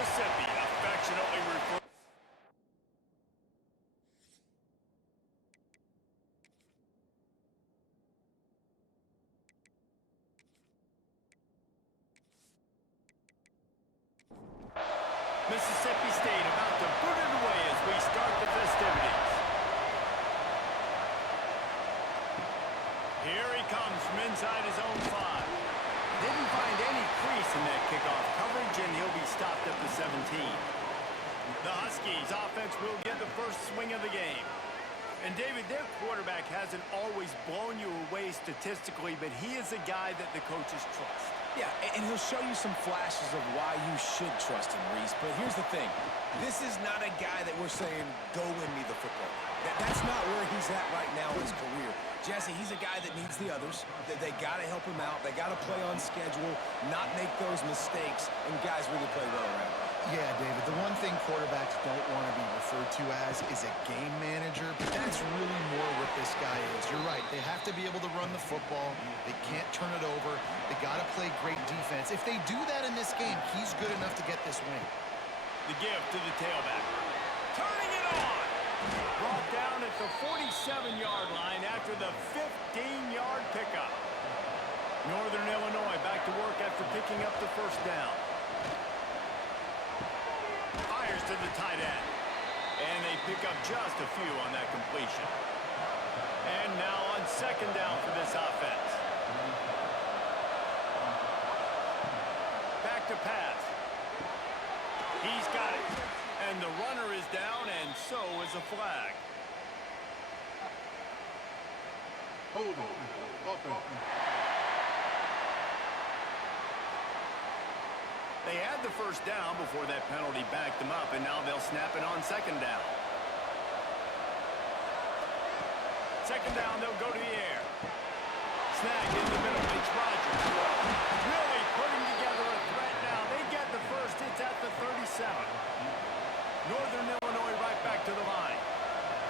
Mississippi, affectionately referred. Mississippi State about to put it away as we start the festivities. Here he comes from inside his own 5. Didn't find any crease in that kickoff coverage, and he'll be stopped at the 17. The Huskies offense will get the first swing of the game. And David, their quarterback hasn't always blown you away statistically, but he is a guy that the coaches trust. Yeah, and he'll show you some flashes of why you should trust him, Reese. But here's the thing. This is not a guy that we're saying, go win me the football. That's not where he's at right now in his career. Jesse, he's a guy that needs the others. They got to help him out. They got to play on schedule, not make those mistakes, and guys really play well around him. Yeah, David, the one thing quarterbacks don't want to be referred to as is a game manager, but that's really more what this guy is. You're right. They have to be able to run the football. They can't turn it over. They got to play great defense. If they do that in this game, he's good enough to get this win. The give to the tailback. Turning it on! Brought down at the 47-yard line after the 15-yard pickup. Northern Illinois back to work after picking up the first down. Fires to the tight end. And they pick up just a few on that completion. And now on second down for this offense. Back to pass. He's got it. And the runner is down, and so is a flag. Hold on. Offense. They had the first down before that penalty backed them up, and now they'll snap it on second down. Second down, they'll go to the air. Snagged in the middle, it's Rogers. Really putting together a threat now. They get the first, it's at the 37. Northern Illinois right back to the line.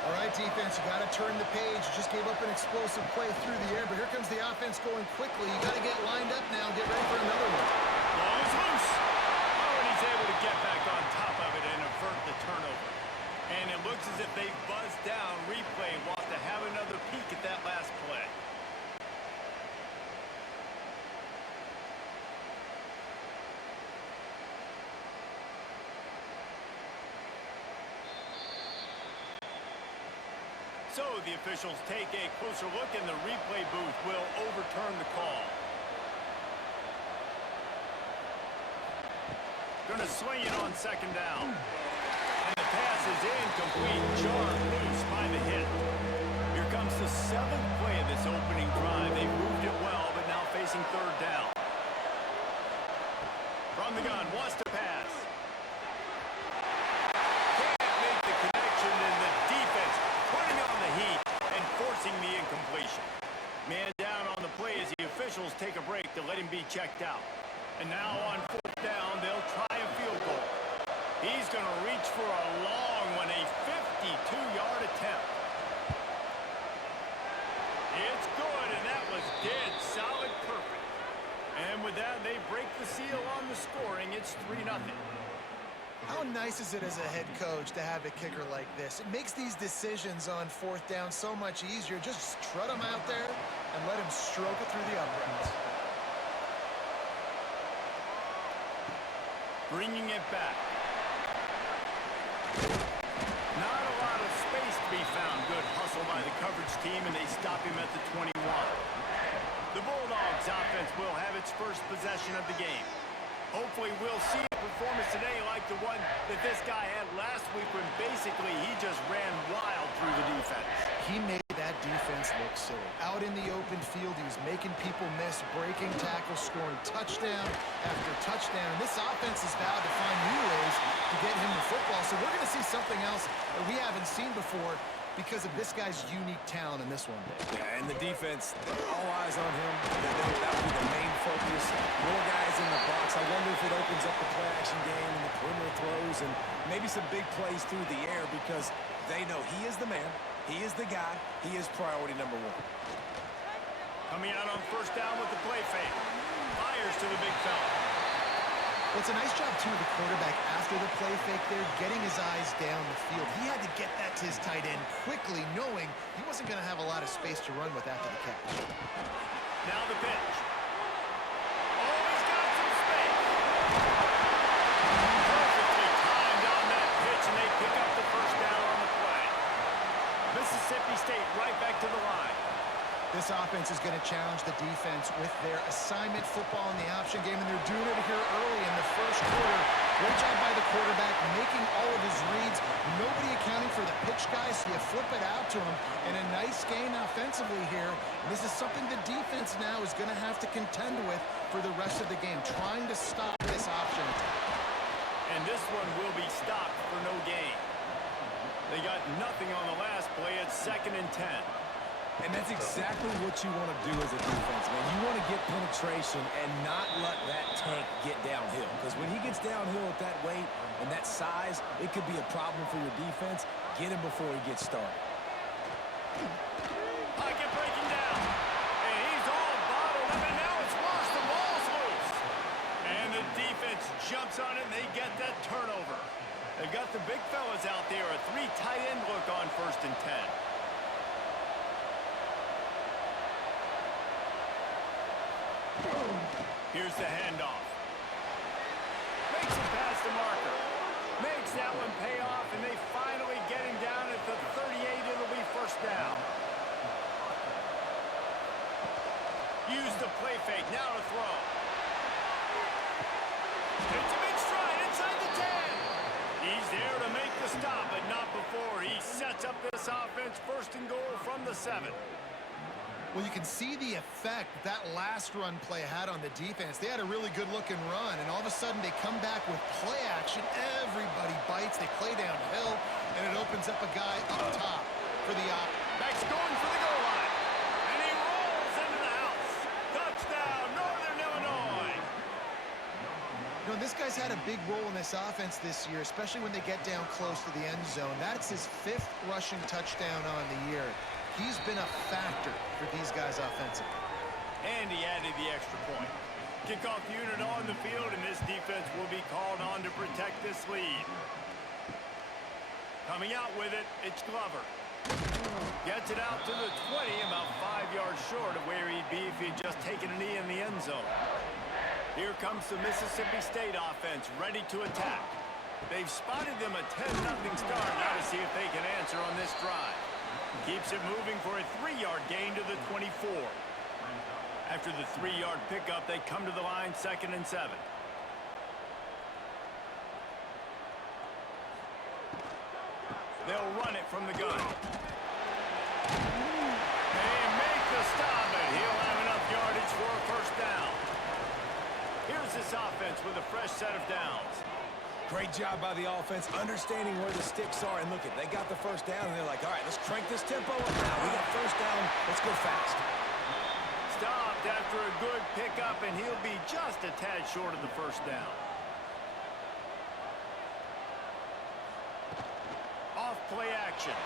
All right, defense, you got to turn the page. You just gave up an explosive play through the air, but here comes the offense going quickly. You got to get lined up now, get ready for another one. Ball is loose. Oh, and he's able to get back on top of it and avert the turnover. And it looks as if they buzzed down. Replay wants to have another peek at that last play. So the officials take a closer look, and the replay booth will overturn the call. Going to swing it on second down. And the pass is incomplete, jarred loose by the hit. Here comes the 7th play of this opening drive. They moved it well, but now facing third down. From the gun, wants to pass. Can't make the connection, and the defense putting on the heat and forcing the incompletion. Man down on the play as the officials take a break to let him be checked out. And now on fourth down, they'll try a field goal. He's going to reach for a long one, a 52-yard attempt. It's good, and that was dead solid perfect. And with that, they break the seal on the scoring. It's 3-0. How nice is it as a head coach to have a kicker like this? It makes these decisions on fourth down so much easier. Just strut him out there and let him stroke it through the uprights. Bringing it back. Not a lot of space to be found. Good hustle by the coverage team, and they stop him at the 21. The Bulldogs offense will have its first possession of the game. Hopefully we'll see a performance today like the one that this guy had last week when basically he just ran wild through the defense. He made that defense look silly. Out in the open field, he was making people miss, breaking tackles, scoring touchdown after touchdown. This offense has vowed to find new ways to get him the football. So we're going to see something else that we haven't seen before because of this guy's unique talent in this one. Yeah, and the defense, all eyes on him. That will be the main focus. More guys in the box. I wonder if it opens up the play-action game and the perimeter throws and maybe some big plays through the air because they know he is the man. He is the guy. He is priority number one. Coming out on first down with the play fake. Fires to the big fella. Well, it's a nice job, too, of the quarterback after the play fake there, getting his eyes down the field. He had to get that to his tight end quickly, knowing he wasn't going to have a lot of space to run with after the catch. Now the pitch. Oh, he's got some space. Perfectly timed on that pitch, and they pick up the first down on the play. Mississippi State right back to the line. This offense is going to challenge the defense with their assignment football in the option game, and they're doing it here early in the first quarter. Great job by the quarterback, making all of his reads. Nobody accounting for the pitch guy, so you flip it out to him, and a nice gain offensively here. And this is something the defense now is going to have to contend with for the rest of the game, trying to stop this option attack. And this one will be stopped for no gain. They got nothing on the last play. It's 2nd and 10. And that's exactly what you want to do as a defense, man. You want to get penetration and not let that tank get downhill. Because when he gets downhill at that weight and that size, it could be a problem for your defense. Get him before he gets started. Pocket breaking down. And he's all bottled up, and now it's lost. The ball's loose. And the defense jumps on it, and they get that turnover. They've got the big fellas out there. A 3 tight end look on 1st and 10. Here's the handoff. Makes it past the marker. Makes that one pay off, and they finally get him down at the 38. It'll be 1st down. Use the play fake. Now to throw. It's a big stride inside the 10. He's there to make the stop, but not before. He sets up this offense 1st and goal from the 7. Well, you can see the effect that last run play had on the defense. They had a really good-looking run, and all of a sudden they come back with play action. Everybody bites. They play downhill, and it opens up a guy up top for the op. Back's going for the goal line, and he rolls into the house. Touchdown, Northern Illinois. You know, this guy's had a big role in this offense this year, especially when they get down close to the end zone. That's his 5th rushing touchdown on the year. He's been a factor for these guys offensively. And he added the extra point. Kickoff unit on the field, and this defense will be called on to protect this lead. Coming out with it, it's Glover. Gets it out to the 20, about 5 yards short of where he'd be if he'd just taken a knee in the end zone. Here comes the Mississippi State offense, ready to attack. They've spotted them a 10-0 start. Now to see if they can answer on this drive. Keeps it moving for a 3-yard gain to the 24. After the 3-yard pickup, they come to the line 2nd and 7. They'll run it from the gun. They make the stop, but he'll have enough yardage for a 1st down. Here's this offense with a fresh set of downs. Great job by the offense, understanding where the sticks are. And look, they got the 1st down, and they're like, all right, let's crank this tempo up now. We got 1st down. Let's go fast. Stopped after a good pickup, and he'll be just a tad short of the 1st down. Off play action.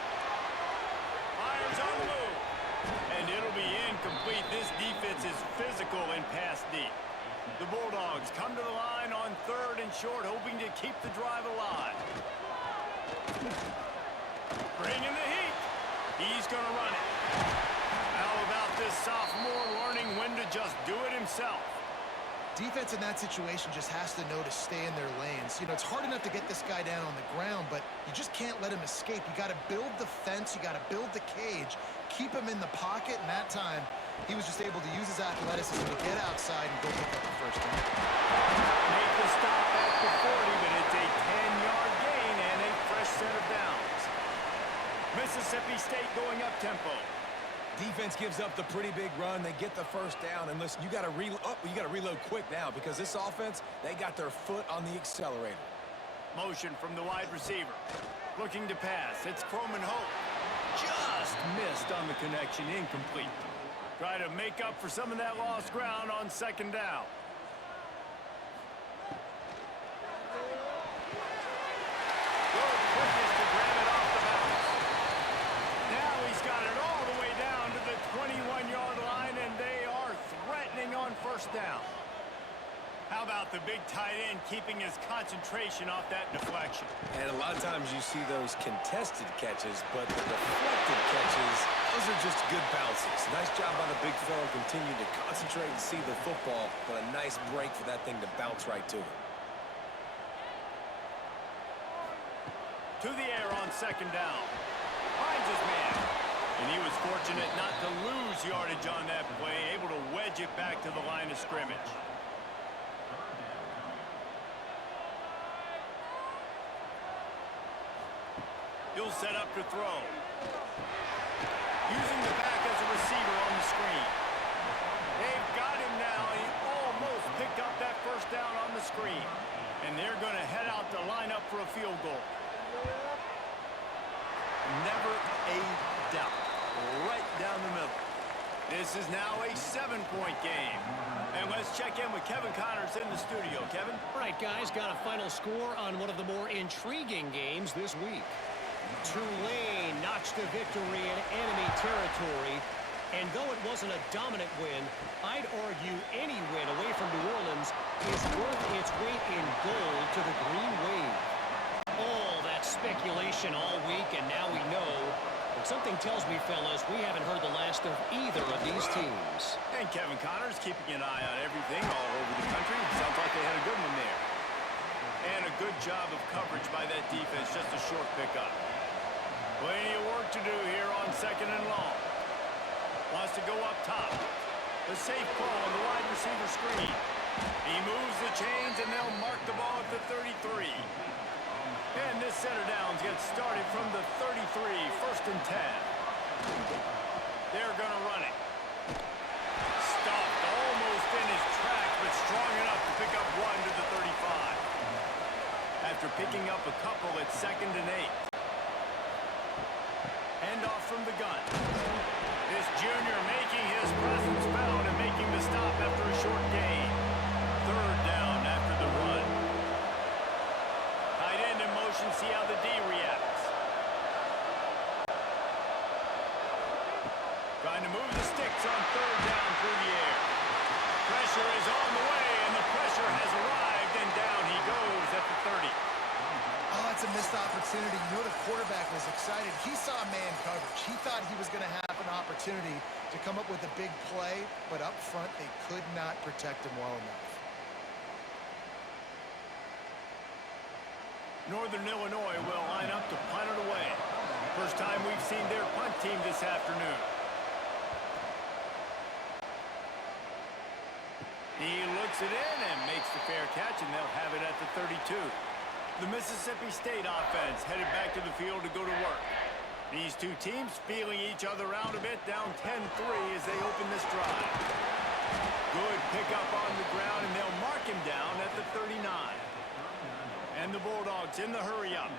Fires on the move. And it'll be incomplete. This defense is physical and pass deep. The Bulldogs come to the line on 3rd and short, hoping to keep the drive alive. Bringing the heat. He's going to run it. How about this sophomore learning when to just do it himself? Defense in that situation just has to know to stay in their lanes. You know, it's hard enough to get this guy down on the ground, but you just can't let him escape. You got to build the fence. You got to build the cage. Keep him in the pocket, and that time he was just able to use his athleticism to get outside and go pick up the 1st down. Make the stop at the 40, but it's a 10-yard gain and a fresh set of downs. Mississippi State going up tempo. Defense gives up the pretty big run. They get the 1st down, and listen, you got to reload quick now because this offense, they got their foot on the accelerator. Motion from the wide receiver. Looking to pass. It's Croman Hope. Just missed on the connection. Incomplete. Try to make up for some of that lost ground on 2nd down. Good quickness to grab it off the bounce. Now he's got it all the way down to the 21-yard line, and they are threatening on 1st down. How about the big tight end keeping his concentration off that deflection. And a lot of times you see those contested catches, but the deflected catches, those are just good bounces. Nice job by the big fellow, continue to concentrate and see the football, but a nice break for that thing to bounce right to him. To the air on second down. Finds his man. And he was fortunate not to lose yardage on that play, able to wedge it back to the line of scrimmage. He'll set up to throw. Using the back as a receiver on the screen. They've got him now, and he almost picked up that first down on the screen. And they're going to head out to line up for a field goal. Never a doubt. Right down the middle. This is now a 7-point game. And let's check in with Kevin Connors in the studio. Kevin? All right, guys, got a final score on one of the more intriguing games this week. Tulane notched a victory in enemy territory. And though it wasn't a dominant win, I'd argue any win away from New Orleans is worth its weight in gold to the Green Wave. All that speculation all week, and now we know. But something tells me, fellas, we haven't heard the last of either of these teams. And Kevin Connors keeping an eye on everything all over the country. Sounds like they had a good one there. And a good job of coverage by that defense, just a short pickup. Plenty of work to do here on second and long. Wants to go up top. The safe call on the wide receiver screen. He moves the chains, and they'll mark the ball at the 33. And this center downs gets started from the 33, first and 10. They're going to run it. Stopped almost in his tracks, but strong enough to pick up one to the 35. After picking up a couple at second and 8. Handoff from the gun. This junior making his presence felt and making the stop after a short gain. Third down after the run. Tight end in motion, see how the D reacts. Trying to move the sticks on third down through the air. Pressure is on the way, and the pressure has arrived, and down he goes at the 30. Oh, that's a missed opportunity. You know the quarterback was excited. He saw man coverage. He thought he was going to have an opportunity to come up with a big play, but up front they could not protect him well enough. Northern Illinois will line up to punt it away. First time we've seen their punt team this afternoon. He looks it in and makes the fair catch, and they'll have it at the 32. The Mississippi State offense headed back to the field to go to work. These two teams feeling each other out a bit, down 10-3 as they open this drive. Good pickup on the ground, and they'll mark him down at the 39. And the Bulldogs in the hurry-up.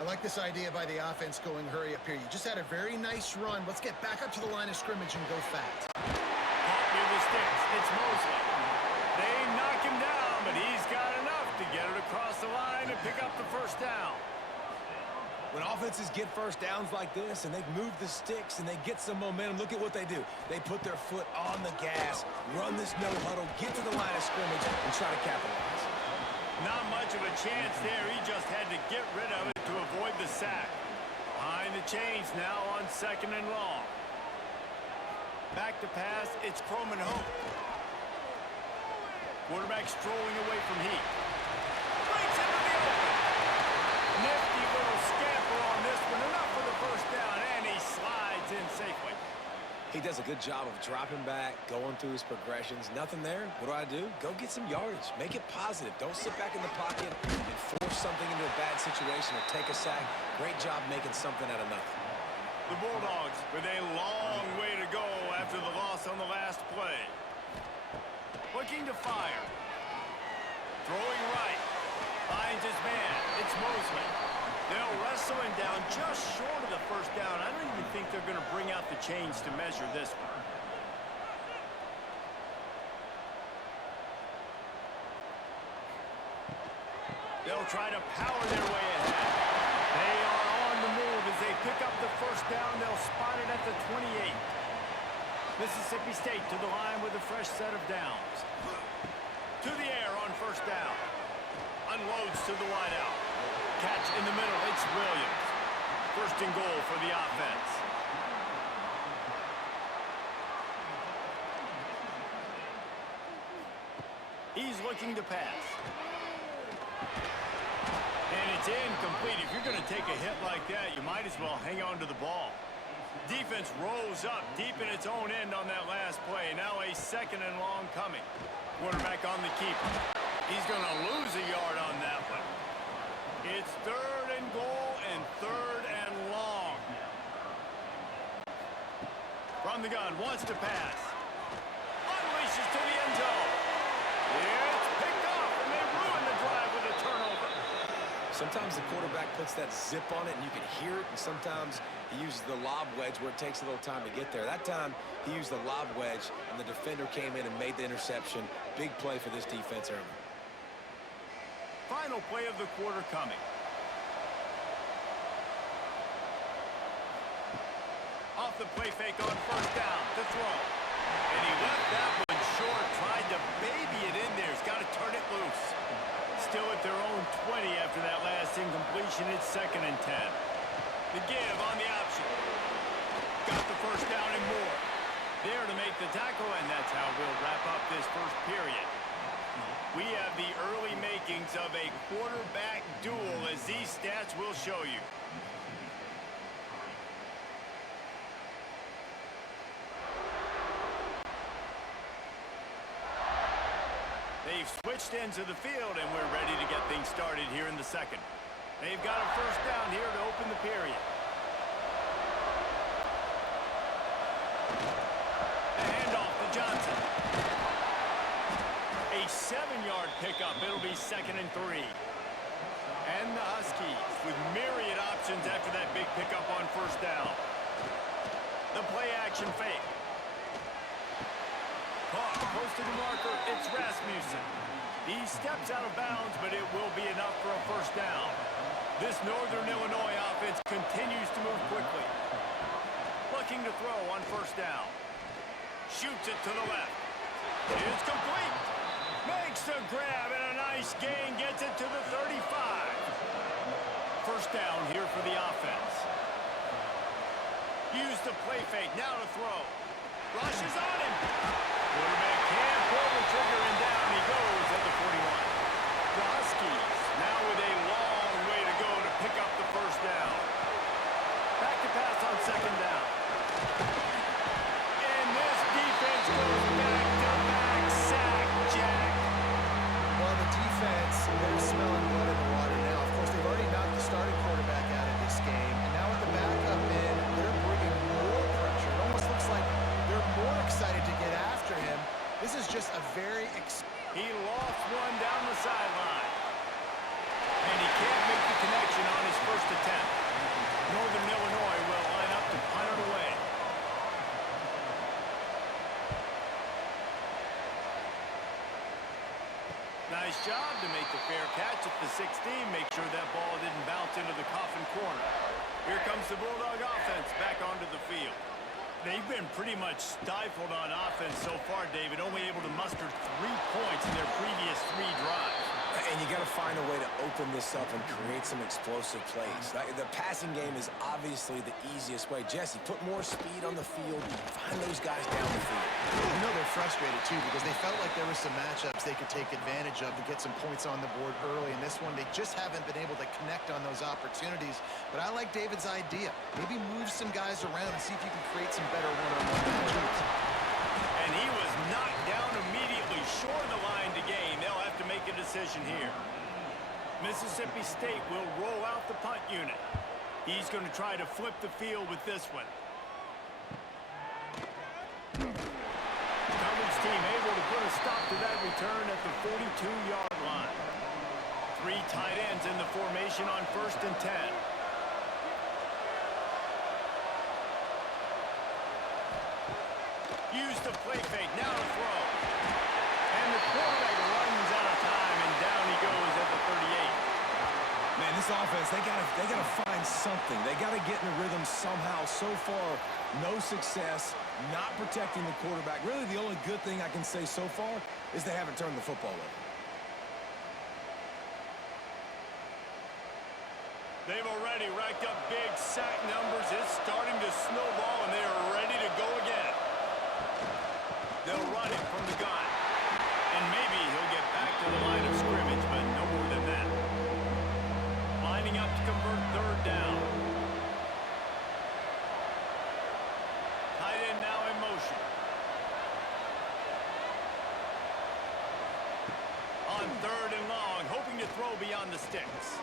I like this idea by the offense going hurry up here. You just had a very nice run. Let's get back up to the line of scrimmage and go fast. Caught near the sticks. It's Mosley. They knock him down, but he's got enough to get it across the line and pick up the first down. When offenses get first downs like this and they've moved the sticks and they get some momentum, look at what they do. They put their foot on the gas, run this no huddle, get to the line of scrimmage, and try to capitalize. Not much of a chance there. He just had to get rid of it to avoid the sack. Behind the chains now on second and long. Back to pass. It's Croman home. Quarterback strolling away from Heat. Breaks into the open. Nifty little scamper on this one. Enough for the first down, and he slides in safely. He does a good job of dropping back, going through his progressions. Nothing there. What do? Go get some yardage. Make it positive. Don't sit back in the pocket and force something into a bad situation or take a sack. Great job making something out of nothing. The Bulldogs with a long way to go after the loss on the last play. Looking to fire. Throwing right. Finds his man. It's Mosley. They'll wrestle him down just short of the first down. I don't even think they're going to bring out the chains to measure this one. They'll try to power their way ahead. They are on the move as they pick up the first down. They'll spot it at the 28. Mississippi State to the line with a fresh set of downs. To the air on first down. Unloads to the wideout. Catch in the middle. It's Williams. First and goal for the offense. He's looking to pass. And it's incomplete. If you're going to take a hit like that, you might as well hang on to the ball. Defense rose up deep in its own end on that last play. Now a second and long coming. Quarterback on the keeper. He's going to lose a yard on that one. It's third and goal and third and long. From the gun, wants to pass. Unleashes to the end zone. It's picked off, and they ruin the drive with a turnover. Sometimes the quarterback puts that zip on it, and you can hear it, and sometimes he uses the lob wedge where it takes a little time to get there. That time, he used the lob wedge, and the defender came in and made the interception. Big play for this defense early. Final play of the quarter coming. Off the play fake on first down to throw. And he left that one short, tried to baby it in there. He's got to turn it loose. Still at their own 20 after that last incompletion. It's second and 10. The give on the option. Got the first down and more. There to make the tackle, and that's how we'll wrap up this first period. We have the early makings of a quarterback duel, as these stats will show you. They've switched ends of the field, and we're ready to get things started here in the second. They've got a first down here to open the period. The handoff to Johnson. A 7-yard pickup. It'll be second and 3. And the Huskies with myriad options after that big pickup on first down. The play action fake. Caught close to the marker. It's Rasmussen. He steps out of bounds, but it will be enough for a first down. This Northern Illinois offense continues to move quickly. Looking to throw on first down. Shoots it to the left. It's complete. Makes the grab and a nice gain. Gets it to the 35. First down here for the offense. Use the play fake. Now to throw. Rushes on him. Quarterback can't pull the trigger, and down he goes at the 41. The Huskies now with a long way to go to pick up the first down. Back to pass on second down. And this defense goes back-to-back sack, Jack. Well, the defense, they're smelling blood in the water now. Of course, they've already knocked the starting quarterback out of this game. And now with the backup in, they're bringing more pressure. It almost looks like they're more excited to get after him. This is just a very... He lost one down the sideline. And he can't make the connection on his first attempt. Northern Illinois will line up to punt it away. Nice job to make the fair catch at the 16. Make sure that ball didn't bounce into the coffin corner. Here comes the Bulldog offense back onto the field. They've been pretty much stifled on offense so far, David, only able to muster 3 points in their previous 3 drives. And you got to find a way to open this up and create some explosive plays. The passing game is obviously the easiest way. Jesse, put more speed on the field. Find those guys down the field. You know they're frustrated, too, because they felt like there were some matchups they could take advantage of to get some points on the board early. In this one, they just haven't been able to connect on those opportunities. But I like David's idea. Maybe move some guys around and see if you can create some better one-on-one matchups. And he was knocked down immediately, short of the line to gain. They'll have to make a decision here. Mississippi State will roll out the punt unit. He's going to try to flip the field with this one. Coverage team able to put a stop to that return at the 42-yard line. 3 tight ends in the formation on first and 10. Use the play fake, now to throw. And the quarterback runs out of time, and down he goes at the 38. Man, this offense, they gotta find something. They gotta get in the rhythm somehow, so far, no success, not protecting the quarterback. Really, the only good thing I can say so far is they haven't turned the football over. They've already racked up big sack numbers. It's starting to snowball, and they are ready to go again. They'll run it from the gun. And maybe he'll get back to the line of scrimmage, but no more than that. Lining up to convert third down. Tight end now in motion. On third and long, hoping to throw beyond the sticks.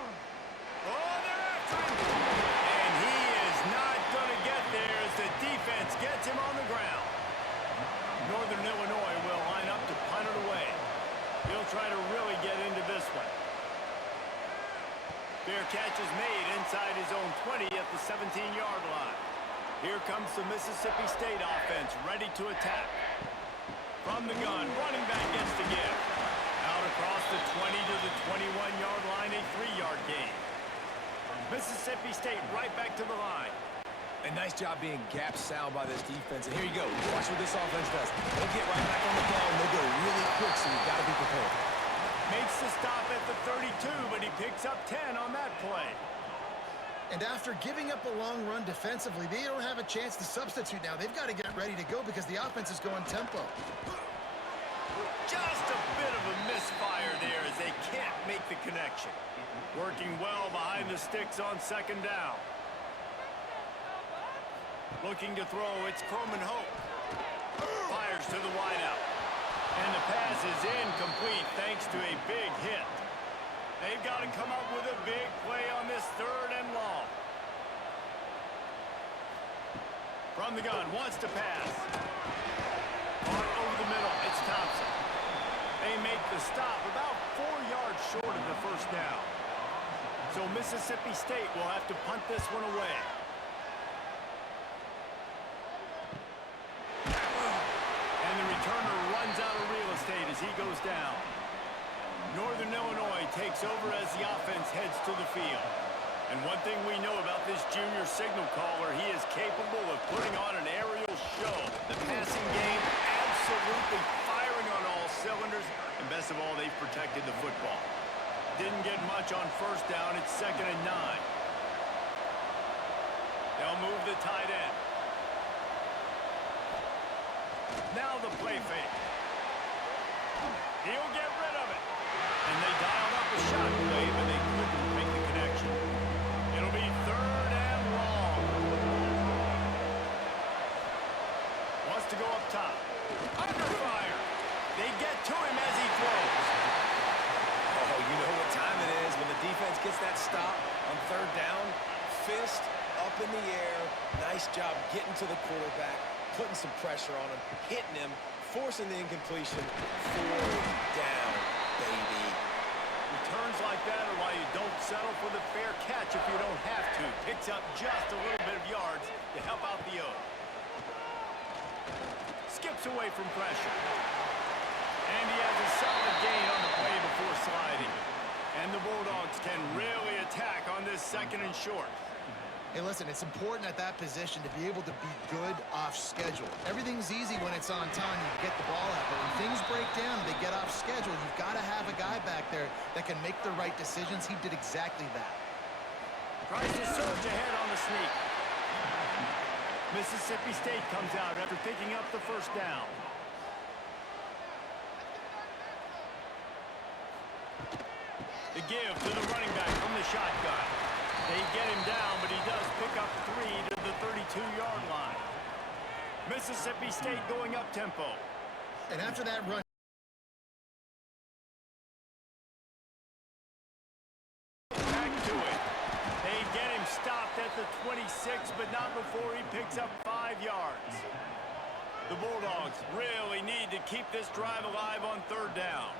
Oh, they're after him. And he is not going to get there as the defense gets him on the ground. Northern Illinois will line up to punt it away. He'll try to really get into this one. Fair catch is made inside his own 20 at the 17-yard line. Here comes the Mississippi State offense ready to attack. From the gun, running back gets the give. Out across the 20 to the 21-yard line, a 3-yard gain. Mississippi State right back to the line. A nice job being gap sound by this defense. And here you go. Watch what this offense does. They'll get right back on the ball, and they'll go really quick, so you've got to be prepared. Makes the stop at the 32, but he picks up 10 on that play. And after giving up a long run defensively, they don't have a chance to substitute now. They've got to get ready to go because the offense is going tempo. Just a bit of a misfire there as they can't make the connection. Working well behind the sticks on second down. Looking to throw, it's Croman Hope. Fires to the wideout. And the pass is incomplete thanks to a big hit. They've got to come up with a big play on this third and long. From the gun, wants to pass. Caught over the middle, it's Thompson. They make the stop about 4 yards short of the first down. So Mississippi State will have to punt this one away. And the returner runs out of real estate as he goes down. Northern Illinois takes over as the offense heads to the field. And one thing we know about this junior signal caller, he is capable of putting on an aerial show. The passing game absolutely firing on all cylinders. And best of all, they've protected the football. Didn't get much on first down. It's 2nd and 9. They'll move the tight end. Now the play fake. He'll get rid of it. And they dialed up a shot play, but they couldn't make the connection. It'll be 3rd and long. Wants to go up top. Under fire. They get to him as he throws. Oh, you know what time it is when the defense gets that stop on 3rd down. Fist up in the air. Nice job getting to the quarterback, putting some pressure on him, hitting him, forcing the incompletion. 4th down, baby. Returns like that are why you don't settle for the fair catch if you don't have to. Picks up just a little bit of yards to help out the O. Skips away from pressure. And he has a solid gain on the play before sliding. And the Bulldogs can really attack on this 2nd and short. Hey, listen, it's important at that position to be able to be good off schedule. Everything's easy when it's on time. You can get the ball out. But when things break down and they get off schedule, you've got to have a guy back there that can make the right decisions. He did exactly that. Tries to surge ahead on the sneak. Mississippi State comes out after picking up the first down. The give to the running back from the shotgun. They get him down, but he does pick up 3 to the 32-yard line. Mississippi State going up tempo. And after that run, back to it. They get him stopped at the 26, but not before he picks up 5 yards. The Bulldogs really need to keep this drive alive on 3rd down.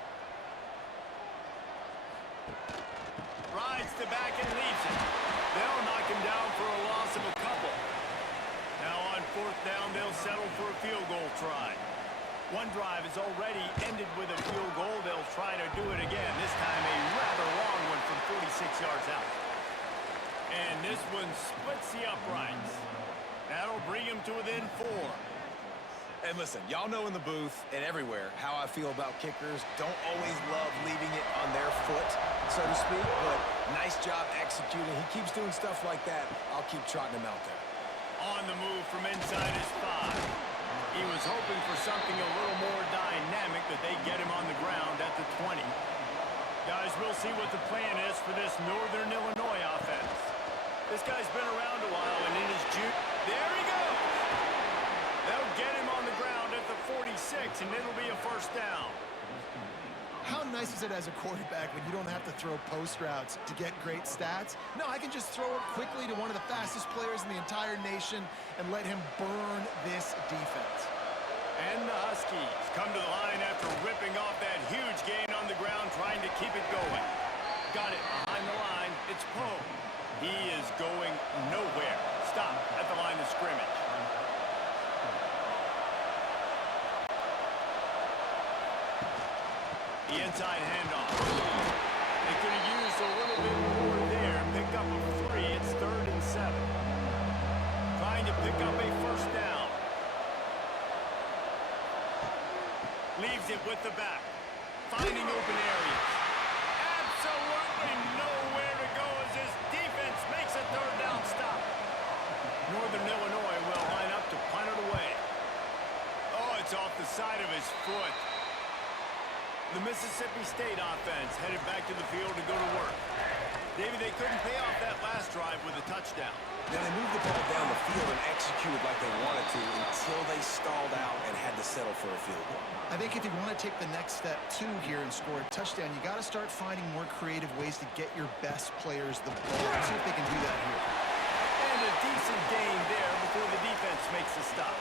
Rides the back and leaves it. They'll knock him down for a loss of a couple. Now on 4th down, they'll settle for a field goal try. One drive has already ended with a field goal. They'll try to do it again. This time a rather long one from 46 yards out. And this one splits the uprights. them to within 4. And listen, y'all know in the booth and everywhere how I feel about kickers. Don't always love leaving it on their foot, so to speak, but nice job executing. He keeps doing stuff like that. I'll keep trotting him out there. On the move from inside his 5. He was hoping for something a little more dynamic, but they get him on the ground at the 20. Guys, we'll see what the plan is for this Northern Illinois offense. This guy's been around a while, and in his there he goes! They'll get him on the ground at the 46, and it'll be a first down. How nice is it as a quarterback when you don't have to throw post routes to get great stats? No, I can just throw it quickly to one of the fastest players in the entire nation and let him burn this defense. And the Huskies come to the line after ripping off that huge gain on the ground, trying to keep it going. Got it behind the line. It's Poe. He is going nowhere. Stop at the line of scrimmage. The inside handoff. They could have used a little bit more there. Pick up a 3. It's 3rd and 7. Trying to pick up a first down. Leaves it with the back. Finding open areas. Absolutely nowhere to go as this defense makes a 3rd down stop. Northern Illinois will line up to punt it away. Oh, it's off the side of his foot. The Mississippi State offense headed back to the field to go to work. David, they couldn't pay off that last drive with a touchdown. Now they moved the ball down the field and executed like they wanted to until they stalled out and had to settle for a field goal. I think if you want to take the next step, too, here and score a touchdown, you got to start finding more creative ways to get your best players the ball. Let's see if they can do that here. And a decent gain there before the defense makes a stop.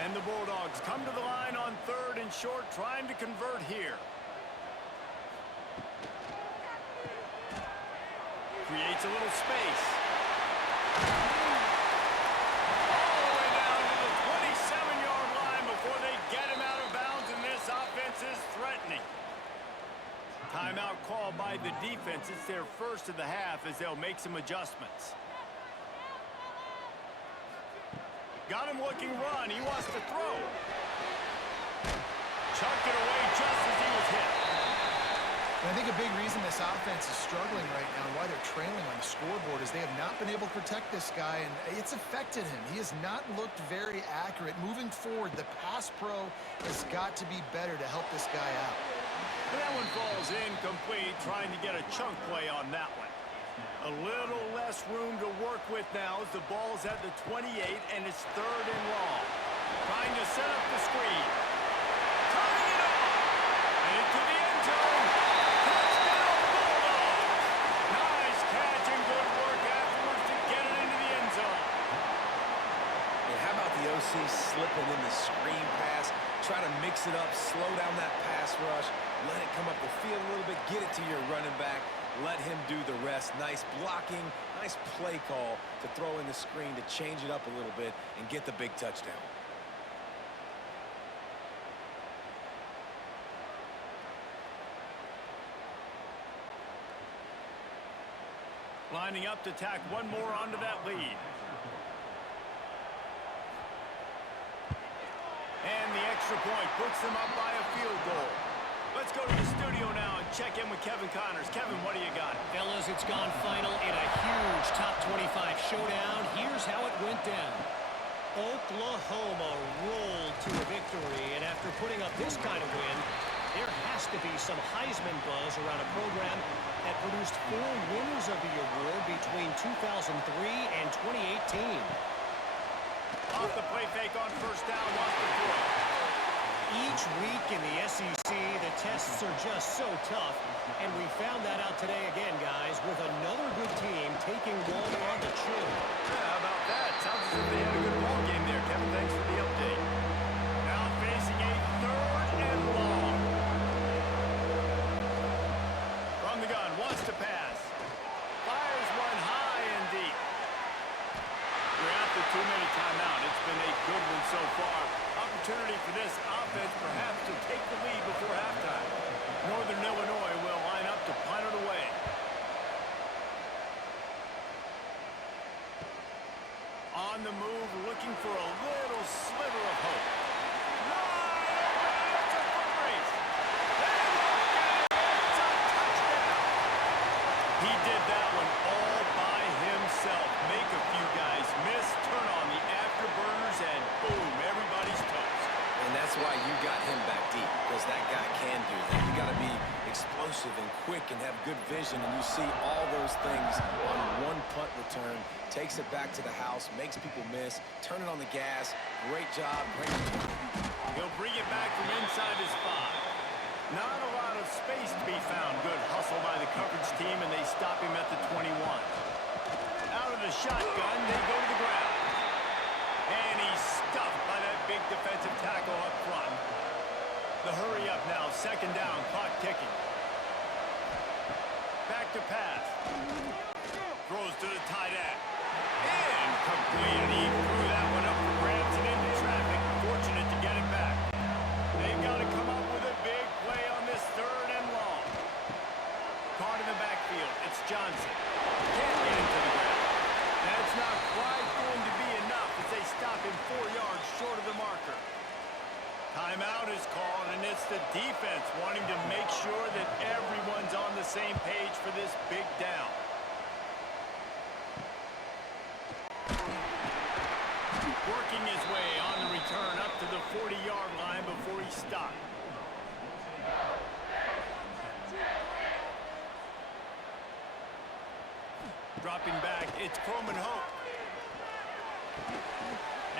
And the Bulldogs come to the line on 3rd and short, trying to convert here. Creates a little space. All the way down to the 27-yard line before they get him out of bounds, and this offense is threatening. Timeout called by the defense. It's their first of the half as they'll make some adjustments. Got him looking run. He wants to throw. Chucked it away just as he was hit. And I think a big reason this offense is struggling right now and why they're trailing on the scoreboard is they have not been able to protect this guy, and it's affected him. He has not looked very accurate. Moving forward, the pass pro has got to be better to help this guy out. And that one falls incomplete, trying to get a chunk play on that one. A little less room to work with now as the ball's at the 28, and it's 3rd and long. Trying to set up the screen. Turning it on. And into the end zone. Touchdown Bulldogs. Nice catch and good work afterwards to get it into the end zone. And how about the OC slipping in the screen pass? Try to mix it up, slow down that pass rush, let it come up the field a little bit, get it to your running back. Let him do the rest. Nice blocking, nice play call to throw in the screen to change it up a little bit and get the big touchdown. Lining up to tack one more onto that lead. And the extra point puts them up by a field goal. Let's go to the studio now and check in with Kevin Connors. Kevin, what do you got? Fellas, it's gone final in a huge top 25 showdown. Here's how it went down. Oklahoma rolled to a victory, and after putting up this kind of win, there has to be some Heisman buzz around a program that produced 4 winners of the award between 2003 and 2018. Off the play fake on first down, wants to throw. Each week in the SEC, the tests are just so tough, and we found that out today again, guys, with another good team taking one on the chin. Yeah, how about that? Sounds as if they had a good ball game there, Kevin. Thanks for the update. Now facing a 3rd and long. From the gun, wants to pass. Fires one high and deep. We're at the 2-minute timeout. It's been a good one so far. Opportunity for this offense perhaps to take the lead before halftime. Northern Illinois will line up to punt it away. On the move, looking for a little sliver of hope. Wide open, it's a foot race. They look at it, it's a touchdown. He did that one all by himself. Make a few guys miss, turn on the afterburners, and boom, everybody's toast. And that's why you got him back deep, because that guy can do that. You got to be explosive and quick and have good vision, and you see all those things on one punt return. Takes it back to the house, makes people miss, turn it on the gas. Great job, great return. He'll bring it back from inside his 5. Not a lot of space to be found. Good hustle by the coverage team, and they stop him at the 21. Out of the shotgun, they go to the ground. And he's stuffed by that big defensive tackle up front. The hurry up now, second down, clock ticking. Back to pass. Throws to the tight end. Incomplete, and he threw that one up for grabs and into traffic. Fortunate to get it back. They've got to come up with a big play on this 3rd and long. Caught in the backfield, it's Johnson. Can't get him to the ground. That's not quite going to be enough as they stop him 4 yards short of the marker. Timeout is called, and it's the defense wanting to make sure that everyone's on the same page for this big down. Working his way on the return up to the 40-yard line before he stopped. Dropping back, it's Coleman Hope.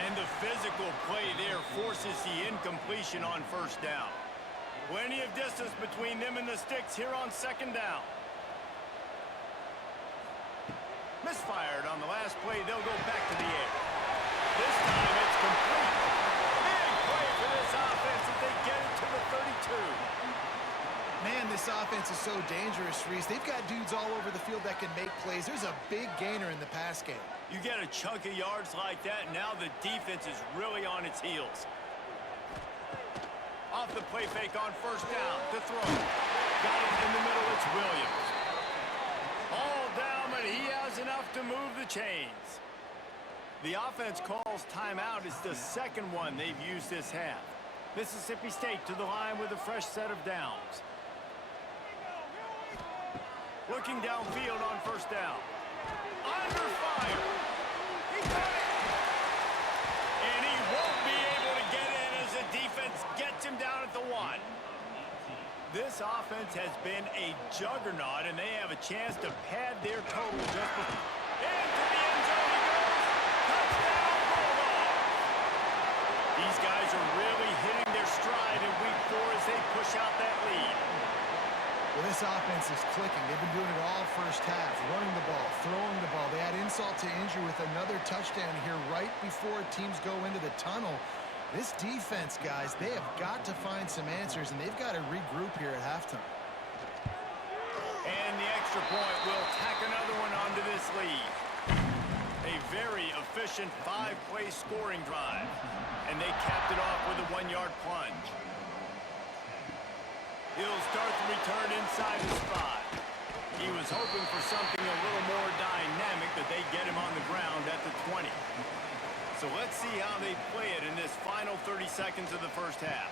And the physical play there forces the incompletion on 1st down. Plenty of distance between them and the sticks here on 2nd down. Misfired on the last play, they'll go back to the air. This time it's complete. Big play for this offense as they get it to the 32. Man, this offense is so dangerous, Reese. They've got dudes all over the field that can make plays. There's a big gainer in the pass game. You get a chunk of yards like that, and now the defense is really on its heels. Off the play fake on 1st down to throw. Got it in the middle, it's Williams. All down, but he has enough to move the chains. The offense calls timeout. It's the 2nd one they've used this half. Mississippi State to the line with a fresh set of downs. Looking downfield on 1st down. Under fire. He got it. And he won't be able to get in as the defense gets him down at the 1. This offense has been a juggernaut, and they have a chance to pad their total just before. Into the end zone he goes. Touchdown, Bulldogs. These guys are really hitting their stride in week 4 as they push out that lead. Well, this offense is clicking. They've been doing it all 1st half, running the ball, throwing the ball. They add insult to injury with another touchdown here right before teams go into the tunnel. This defense, guys, they have got to find some answers, and they've got to regroup here at halftime. And the extra point will tack another one onto this lead. A very efficient 5-play scoring drive. And they capped it off with a 1-yard plunge. He'll start the return inside his 5. He was hoping for something a little more dynamic, but they get him on the ground at the 20. So let's see how they play it in this final 30 seconds of the 1st half.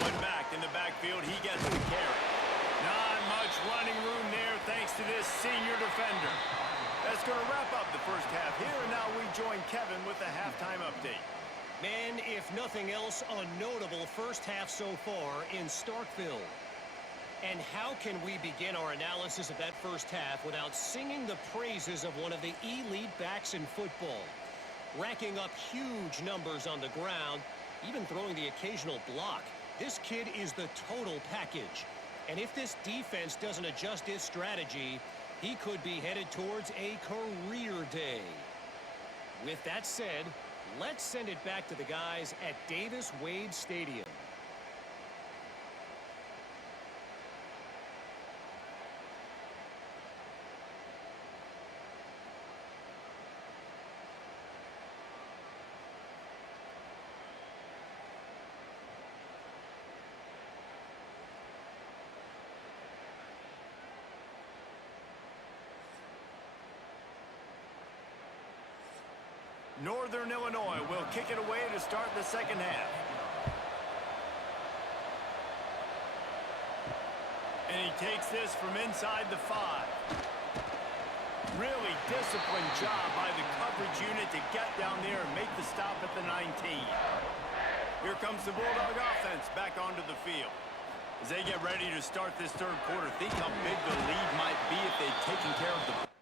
One back in the backfield, he gets the carry. Not much running room there thanks to this senior defender. That's going to wrap up the 1st half here, and now we join Kevin with the halftime update. Man, if nothing else, a notable 1st half so far in Starkville. And how can we begin our analysis of that 1st half without singing the praises of one of the elite backs in football? Racking up huge numbers on the ground, even throwing the occasional block. This kid is the total package. And if this defense doesn't adjust its strategy, he could be headed towards a career day. With that said, let's send it back to the guys at Davis-Wade Stadium. Northern Illinois will kick it away to start the second half. And he takes this from inside the 5. Really disciplined job by the coverage unit to get down there and make the stop at the 19. Here comes the Bulldog offense back onto the field. As they get ready to start this third quarter, think how big the lead might be if they'd taken care of the...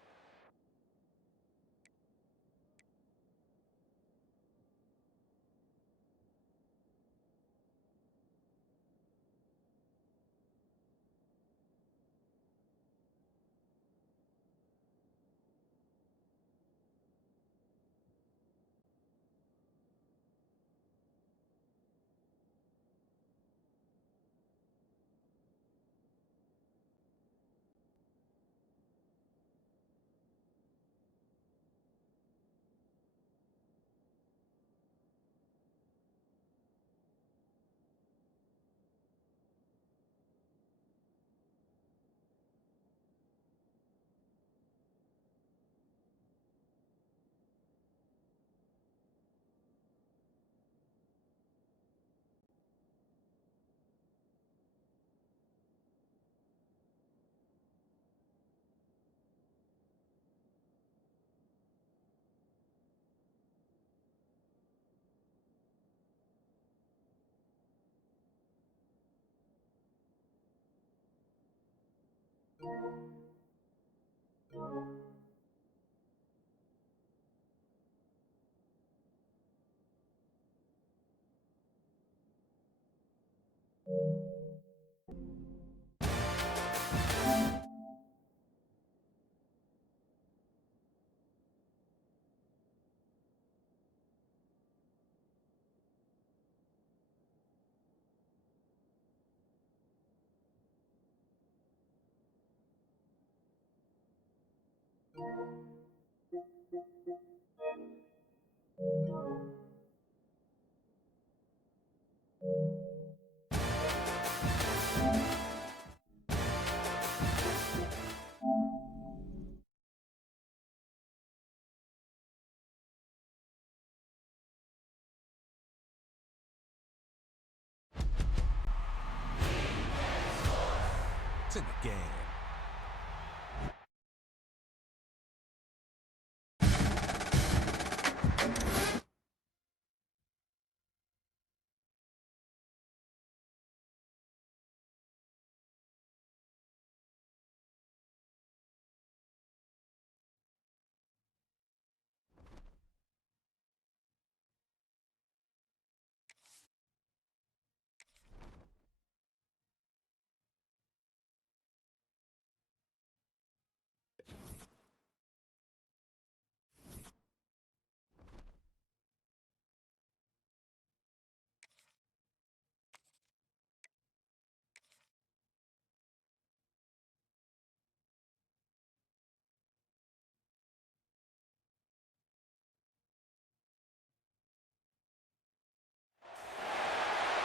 It's in the game.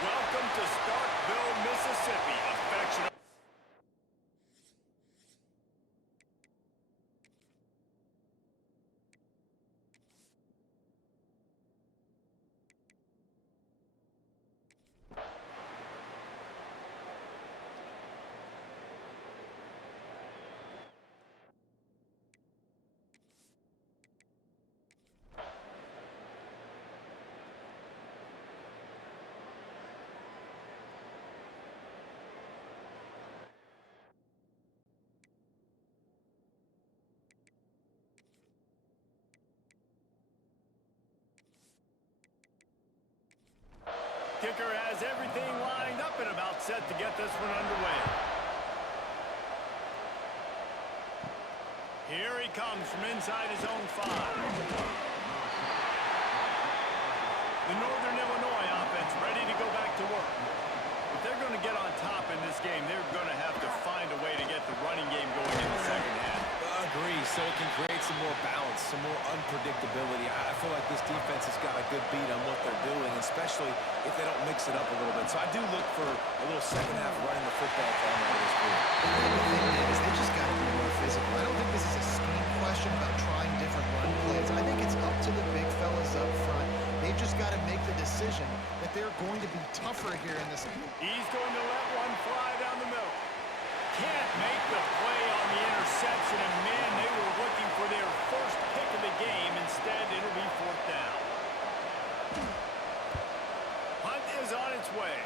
Welcome to Starkville, Mississippi. Affectionate. Kicker has everything lined up and about set to get this one underway. Here he comes from inside his own 5. The Northern Illinois offense ready to go back to work. If they're going to get on top in this game, they're going to have to find a way to get the running game going in the second half. Agree, so it can create some more balance, some more unpredictability. I feel like this defense has got a good beat on what they're doing, especially if they don't mix it up a little bit. So I do look for a little second half running the football from this group. The thing is, they just got to be more physical. I don't think this is a scheme question about trying different different run plays. I think it's up to the big fellas up front. They've just got to make the decision that they're going to be tougher here in this. He's going to let one fly down the middle. Can't make the play on the interception, and man, they were looking for their first pick of the game. Instead, it'll be fourth down. Punt is on its way.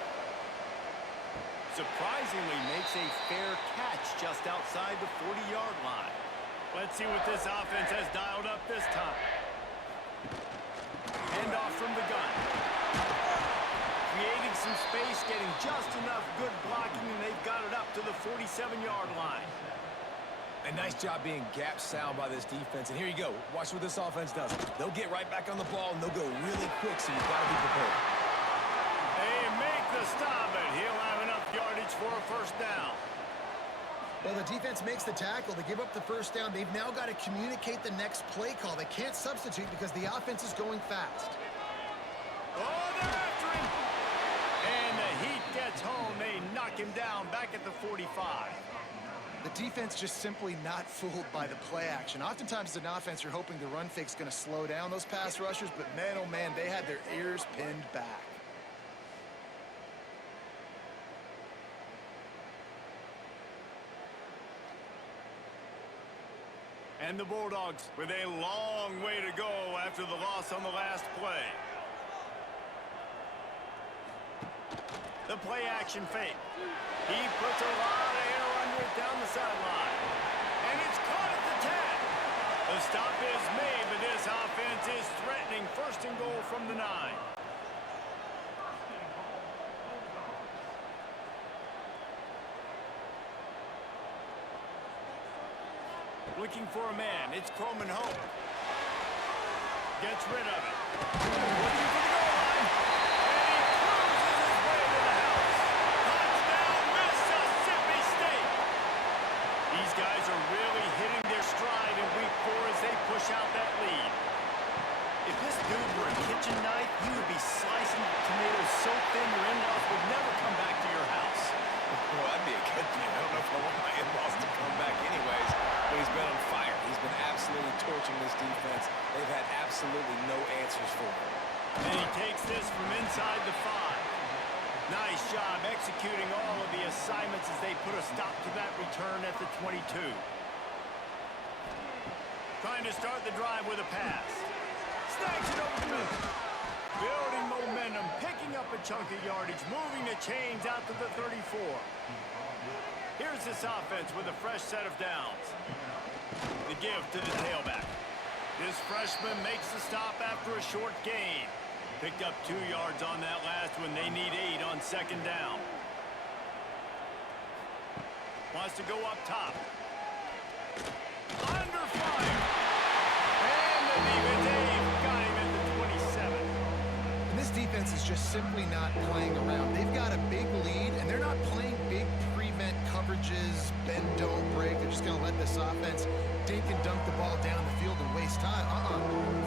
Surprisingly makes a fair catch just outside the 40-yard line. Let's see what this offense has dialed up this time. Handoff from the gun. Creating some space, getting just enough good blocking, and they've got it up to the 47-yard line. A nice job being gap sound by this defense. And here you go. Watch what this offense does. They'll get right back on the ball, and they'll go really quick, so you've got to be prepared. They make the stop, but he'll have enough yardage for a first down. Well, the defense makes the tackle. They give up the first down. They've now got to communicate the next play call. They can't substitute because the offense is going fast. Oh, they're after him. And the Heat gets home. They knock him down back at the 45. The defense just simply not fooled by the play action. Oftentimes, as an offense, you're hoping the run fake's going to slow down those pass rushers, but man, oh man, they had their ears pinned back. And the Bulldogs with a long way to go after the loss on the last play. The play action fake. He puts a lot of air under it down the sideline. And it's caught at the 10. The stop is made, but this offense is threatening first and goal from the 9. Looking for a man. It's Croman home. Gets rid of it. Looking for the goal line. And he cruises his way to the house. Touchdown, Mississippi State. These guys are really hitting their stride in week 4 as they push out that lead. If this dude were a kitchen knife, he would be slicing tomatoes so thin your in-laws would never come back to your house. Well, that'd be a good thing. I don't know if I want my in-laws to come back anyways, but he's been on fire. He's been absolutely torching this defense. They've had absolutely no answers for him. And he takes this from inside the 5. Nice job executing all of the assignments as they put a stop to that return at the 22. Trying to start the drive with a pass. Snags it over the middle. Building momentum, picking up a chunk of yardage, moving the chains out to the 34. Here's this offense with a fresh set of downs. The give to the tailback. This freshman makes the stop after a short gain. Picked up 2 yards on that last one. They need 8 on second down. Wants to go up top. Under fire. And the defense got him at the 27. And this defense is just simply not playing around. They've got a big lead, and they're not playing big prevent coverages, bend, don't break. They're just going to let this offense dink and dunk the ball down the field and waste time.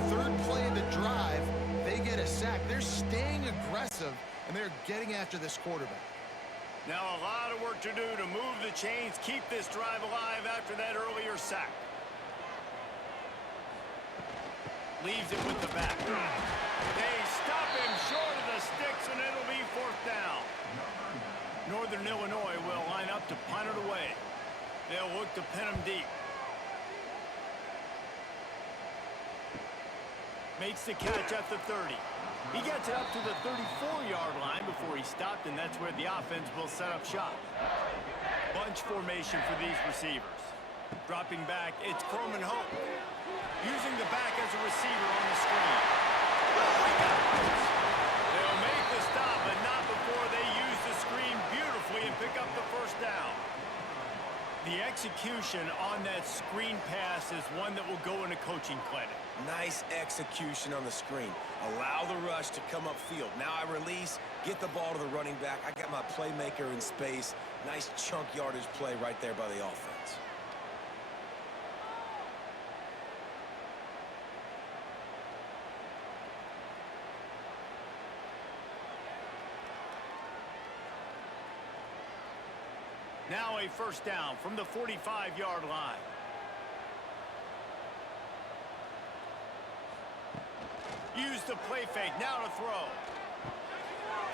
Third play of the drive, they get a sack. They're staying aggressive, and they're getting after this quarterback. Now a lot of work to do to move the chains, keep this drive alive after that earlier sack. Leaves it with the back. They stop him short of the sticks, and it'll be fourth down. Northern Illinois will line up to punt it away. They'll look to pin him deep. Makes the catch at the 30. He gets it up to the 34-yard line before he stopped, and that's where the offense will set up shop. Bunch formation for these receivers. Dropping back, it's Croman Hope. Using the back as a receiver on the screen. Oh, he got it. They'll make the stop, but not before they use the screen beautifully and pick up the first down. The execution on that screen pass is one that will go in a coaching credit. Nice execution on the screen. Allow the rush to come upfield. Now I release, get the ball to the running back. I got my playmaker in space. Nice chunk yardage play right there by the offense. Now a first down from the 45-yard line. used the play fake. Now to throw.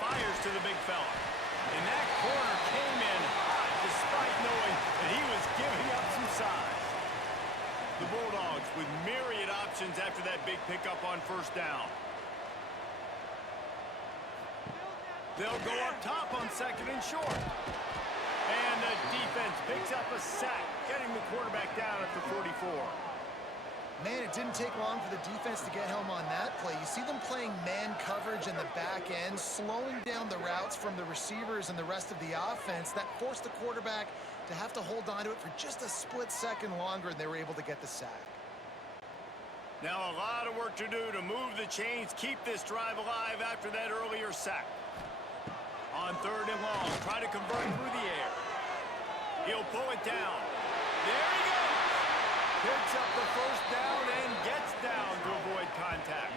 Fires to the big fella. And that corner came in hot despite knowing that he was giving up some size. The Bulldogs with myriad options after that big pickup on first down. They'll go up top on second and short. And the defense picks up a sack, getting the quarterback down at the 44. Man, it didn't take long for the defense to get home on that play. You see them playing man coverage in the back end, slowing down the routes from the receivers and the rest of the offense. That forced the quarterback to have to hold on to it for just a split second longer, and they were able to get the sack. Now a lot of work to do to move the chains, keep this drive alive after that earlier sack. On third and long, try to convert through the air. He'll pull it down. There he goes! Picks up the first down and gets down to avoid contact.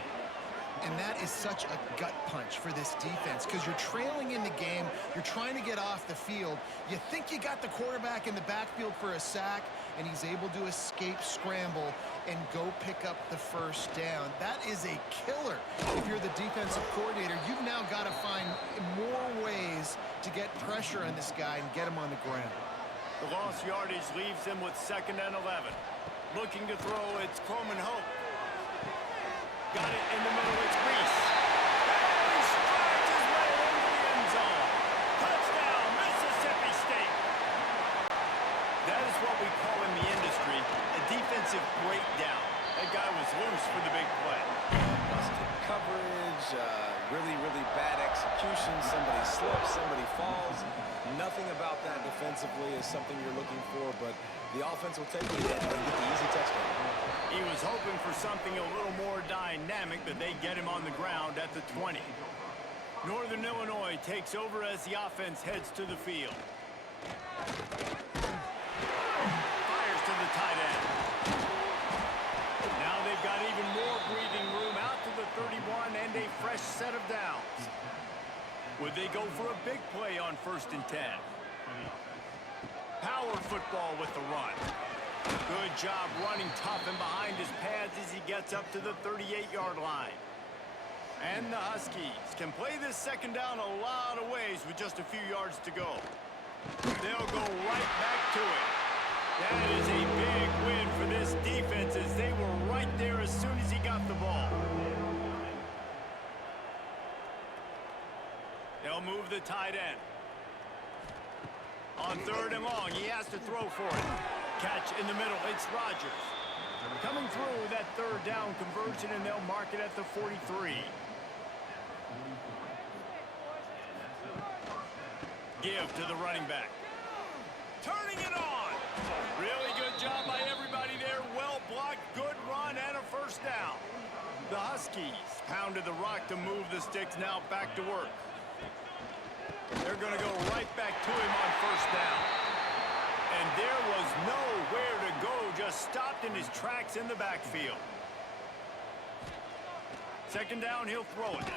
And that is such a gut punch for this defense because you're trailing in the game. You're trying to get off the field. You think you got the quarterback in the backfield for a sack, and he's able to escape scramble and go pick up the first down. That is a killer. If you're the defensive coordinator, you've now got to find more ways to get pressure on this guy and get him on the ground. The lost yardage leaves him with 2nd and 11. Looking to throw, it's Coleman Hope. Got it in the middle, it's Reese. And he strides his way into the end zone. Touchdown, Mississippi State. That is what we call in the industry a defensive breakdown. That guy was loose for the big play. Busted coverage, really bad execution. Somebody slips, somebody falls. Nothing about that defensively is something you're looking for, but the offense will take it and get the easy touchdown. He was hoping for something a little more dynamic, but they get him on the ground at the 20. Northern Illinois takes over as the offense heads to the field. Fires to the tight end. Now they've got even more breathing room out to the 31 and a fresh set of downs. Would they go for a big play on 1st and 10? Power football with the run. Good job running tough and behind his pads as he gets up to the 38-yard line. And the Huskies can play this 2nd down a lot of ways with just a few yards to go. They'll go right back to it. That is a big win for this defense as they were right there as soon as he got the ball. They'll move the tight end. On 3rd and long, he has to throw for it. Catch in the middle, it's Rodgers. Coming through that 3rd down conversion, and they'll mark it at the 43. Give to the running back. Turning it on. Really good job by everybody there. Well blocked, good run, and a first down. The Huskies pounded the rock to move the sticks, now back to work. They're going to go right back to him on 1st down. And there was nowhere to go, just stopped in his tracks in the backfield. 2nd down, he'll throw it.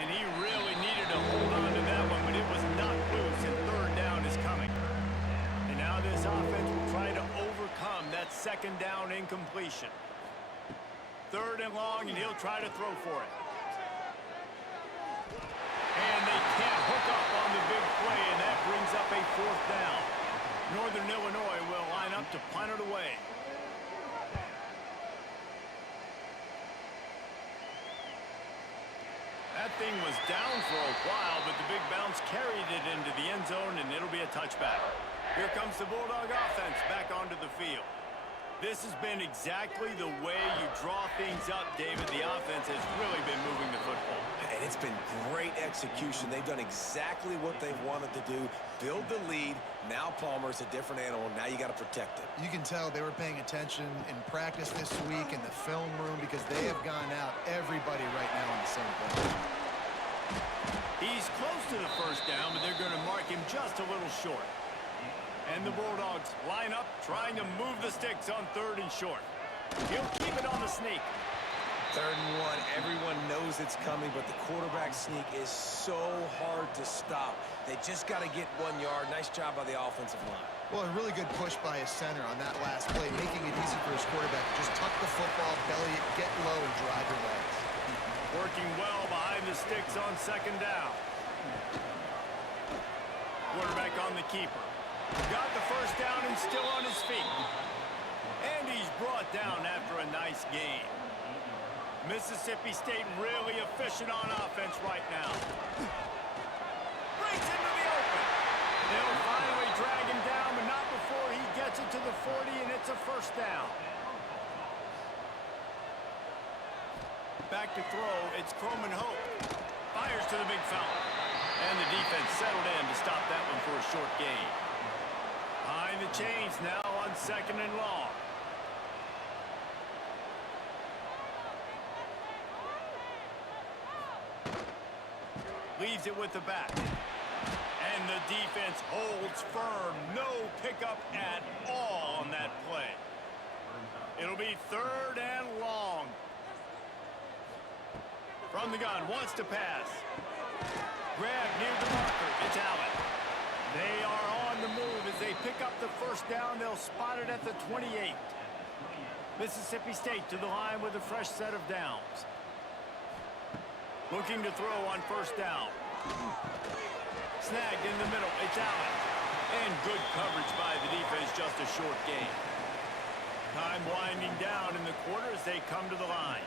And he really needed to hold on to that one, but it was not loose, and 3rd down is coming. And now this offense will try to overcome that 2nd down incompletion. 3rd and long, and he'll try to throw for it. And they can't hook up on the big play, and that brings up a 4th down. Northern Illinois will line up to punt it away. That thing was down for a while, but the big bounce carried it into the end zone, and it'll be a touchback. Here comes the Bulldog offense back onto the field. This has been exactly the way you draw things up, David. The offense has really been moving the football. And it's been great execution. They've done exactly what they've wanted to do. Build the lead. Now Palmer's a different animal. Now you got to protect it. You can tell they were paying attention in practice this week in the film room because they have gone out everybody right now on the same play. He's close to the first down, but they're going to mark him just a little short. And the Bulldogs line up, trying to move the sticks on 3rd and short. He'll keep it on the sneak. 3rd and 1, everyone knows it's coming, but the quarterback sneak is so hard to stop. They just got to get 1 yard. Nice job by the offensive line. Well, a really good push by his center on that last play, making it easy for his quarterback to just tuck the football, belly it, get low, and drive your legs. Working well behind the sticks on second down. Quarterback on the keeper. Got the first down and still on his feet. And he's brought down after a nice gain. Mississippi State really efficient on offense right now. Breaks into the open. They'll finally drag him down, but not before he gets it to the 40, and it's a first down. Back to throw, it's Croman Hope. Fires to the big fella. And the defense settled in to stop that one for a short gain. Behind the chains now on second and long. Leaves it with the back. And the defense holds firm. No pickup at all on that play. It'll be third and long. From the gun, wants to pass. Grab near the marker. It's Allen. They are on the move as they pick up the first down. They'll spot it at the 28. Mississippi State to the line with a fresh set of downs. Looking to throw on first down. Snagged in the middle. It's Allen. And good coverage by the defense, just a short gain. Time winding down in the quarter as they come to the line.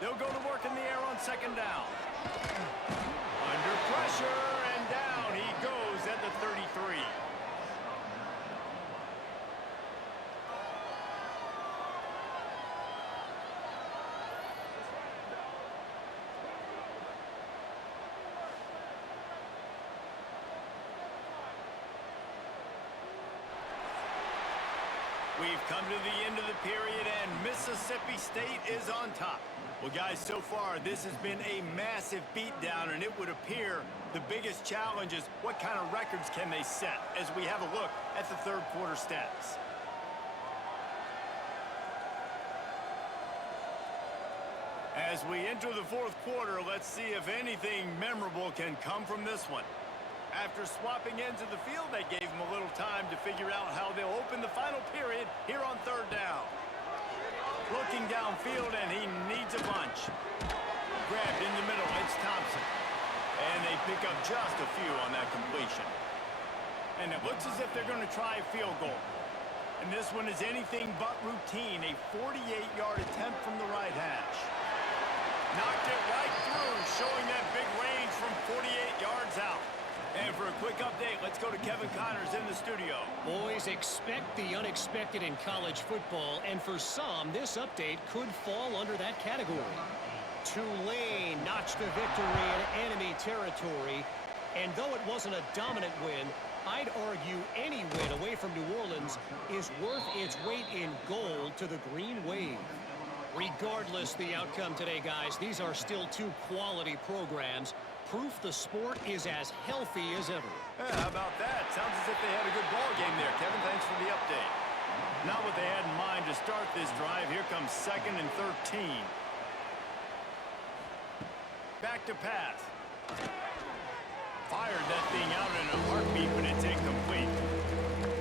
They'll go to work in the air on second down. Under pressure, and down he goes at the 33. We've come to the end of the period, and Mississippi State is on top. Well, guys, so far, this has been a massive beatdown, and it would appear the biggest challenge is what kind of records can they set as we have a look at the third quarter stats. As we enter the fourth quarter, let's see if anything memorable can come from this one. After swapping ends of the field, they gave him a little time to figure out how they'll open the final period here on third down. Looking downfield, and he needs a bunch. Grabbed in the middle, it's Thompson. And they pick up just a few on that completion. And it looks as if they're going to try a field goal. And this one is anything but routine, a 48-yard attempt from the right hash. Knocked it right through, showing that big range from 48 yards out. And for a quick update, let's go to Kevin Connors in the studio. Boys, expect the unexpected in college football, and for some, this update could fall under that category. Tulane notched a victory in enemy territory, and though it wasn't a dominant win, I'd argue any win away from New Orleans is worth its weight in gold to the Green Wave. Regardless the outcome today, guys, these are still two quality programs. Proof the sport is as healthy as ever. Yeah, how about that? Sounds as if they had a good ball game there, Kevin. Thanks for the update. Not what they had in mind to start this drive. Here comes second and 13. Back to pass. Fired that thing out in a heartbeat, but it's incomplete.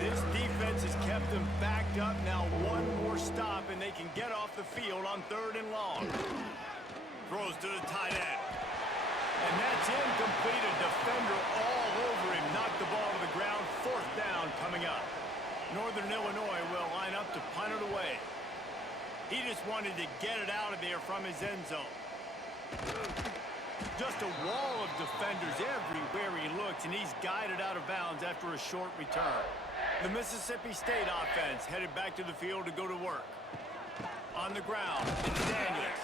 This defense has kept them backed up. Now one more stop, and they can get off the field on third and long. Throws to the tight end. And that's incomplete. A defender all over him. Knocked the ball to the ground. Fourth down coming up. Northern Illinois will line up to punt it away. He just wanted to get it out of there from his end zone. Just a wall of defenders everywhere he looks, and he's guided out of bounds after a short return. The Mississippi State offense headed back to the field to go to work. On the ground, it's Daniels.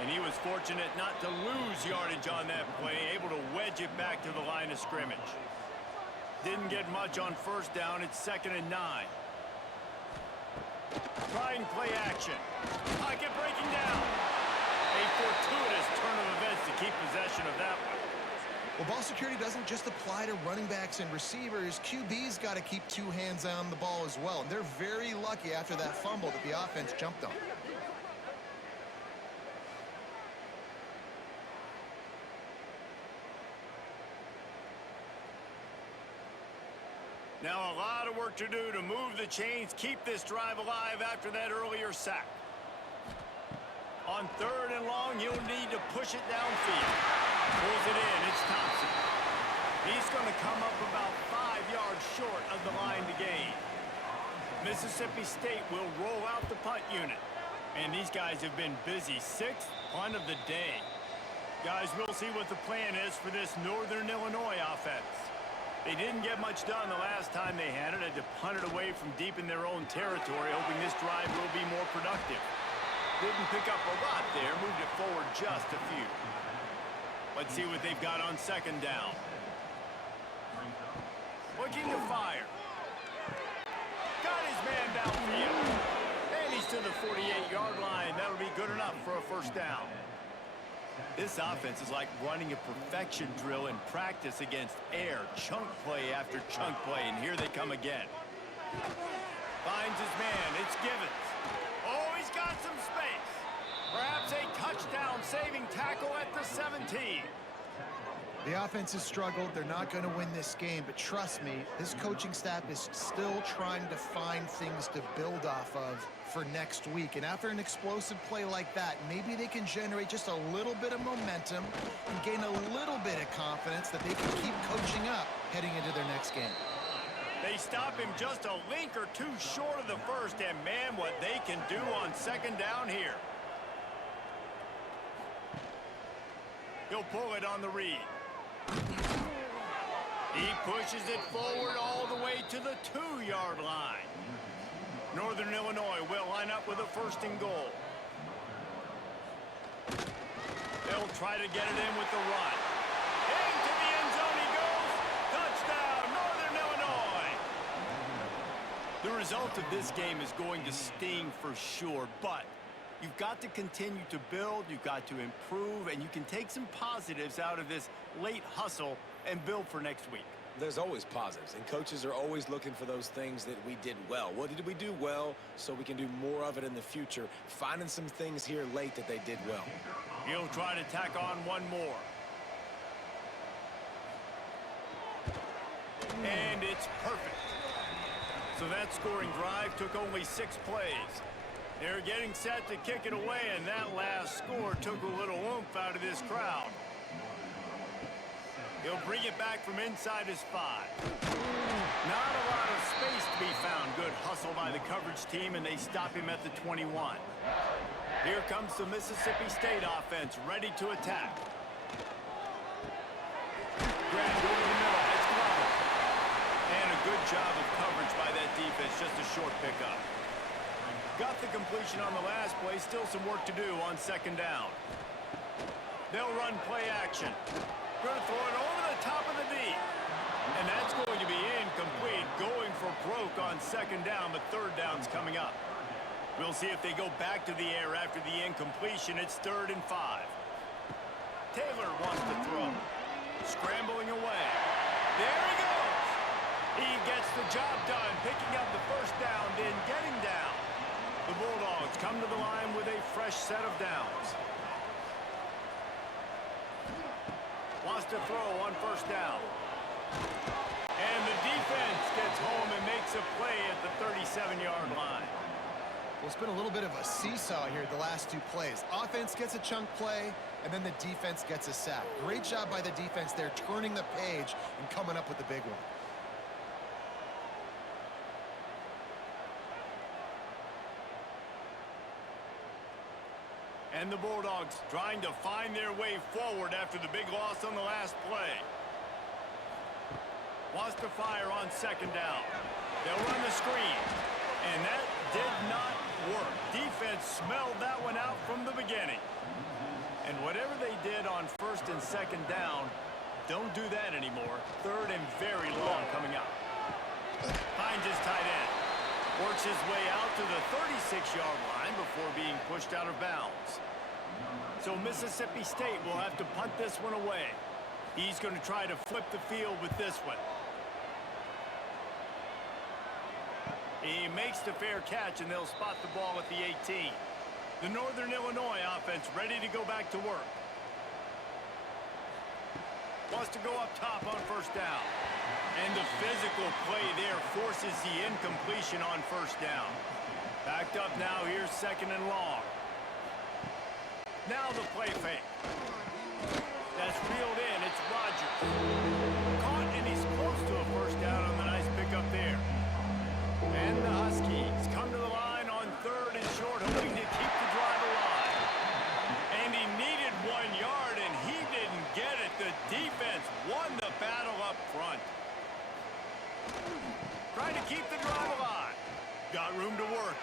And he was fortunate not to lose yardage on that play, able to wedge it back to the line of scrimmage. Didn't get much on first down. It's 2nd and 9. Try and play action. Pocket breaking down. A fortuitous turn of events to keep possession of that one. Well, ball security doesn't just apply to running backs and receivers. QB's got to keep two hands on the ball as well. And they're very lucky after that fumble that the offense jumped on. Now a lot of work to do to move the chains, keep this drive alive after that earlier sack. On 3rd and long, he'll need to push it downfield. Pulls it in. It's Thompson. He's going to come up about 5 yards short of the line to gain. Mississippi State will roll out the punt unit. And these guys have been busy. 6th punt of the day. Guys, we'll see what the plan is for this Northern Illinois offense. They didn't get much done the last time they had it. Had to punt it away from deep in their own territory, hoping this drive will be more productive. Didn't pick up a lot there, moved it forward just a few. Let's see what they've got on 2nd down. Looking to fire. Got his man downfield. And he's to the 48-yard line. That'll be good enough for a 1st down. This offense is like running a perfection drill in practice against air. Chunk play after chunk play, and here they come again. Finds his man. It's Givens. Oh, he's got some space. Perhaps a touchdown-saving tackle at the 17. The offense has struggled. They're not going to win this game, but trust me, this coaching staff is still trying to find things to build off of for next week. And after an explosive play like that, maybe they can generate just a little bit of momentum and gain a little bit of confidence that they can keep coaching up heading into their next game. They stop him just a link or two short of the 1st, and man, what they can do on 2nd down here. He'll pull it on the read. He pushes it forward all the way to the 2-yard line. Northern Illinois will line up with a 1st and goal. They'll try to get it in with the run. Into the end zone he goes. Touchdown, Northern Illinois. The result of this game is going to sting for sure, but you've got to continue to build, you've got to improve, and you can take some positives out of this late hustle and build for next week. There's always positives, and coaches are always looking for those things that we did well. What did we do well so we can do more of it in the future? Finding some things here late that they did well. He'll try to tack on one more. And it's perfect. So that scoring drive took only 6 plays. They're getting set to kick it away, and that last score took a little oomph out of this crowd. He'll bring it back from inside his 5. Not a lot of space to be found. Good hustle by the coverage team, and they stop him at the 21. Here comes the Mississippi State offense, ready to attack. Grabbed over the middle. It's clever. And a good job of coverage by that defense. Just a short pickup. Got the completion on the last play. Still some work to do on 2nd down. They'll run play action. Going to throw it over the top of the D. And that's going to be incomplete. Going for broke on 2nd down, but 3rd down's coming up. We'll see if they go back to the air after the incompletion. It's 3rd and 5. Taylor wants to throw. Scrambling away. There he goes. He gets the job done, picking up the 1st down, then getting down. The Bulldogs come to the line with a fresh set of downs. Wants to throw on 1st down. And the defense gets home and makes a play at the 37-yard line. Well, it's been a little bit of a seesaw here the last 2 plays. Offense gets a chunk play, and then the defense gets a sack. Great job by the defense there, turning the page and coming up with the big one. And the Bulldogs trying to find their way forward after the big loss on the last play. Wants to fire on 2nd down. They'll run the screen. And that did not work. Defense smelled that one out from the beginning. And whatever they did on 1st and 2nd down, don't do that anymore. 3rd and very long coming up. Finds his tight end. Works his way out to the 36-yard line before being pushed out of bounds. So Mississippi State will have to punt this one away. He's going to try to flip the field with this one. He makes the fair catch, and they'll spot the ball at the 18. The Northern Illinois offense ready to go back to work. Wants to go up top on 1st down. And the physical play there forces the incompletion on 1st down. Backed up now, here's 2nd and long. Now the play fake. That's reeled in. It's Rodgers. Caught, and he's close to a first down on the nice pickup there. And the Huskies come to the line on 3rd and short, hoping to keep the drive alive. And he needed 1 yard, and he didn't get it. The defense won the battle up front. Trying to keep the drive alive. Got room to work.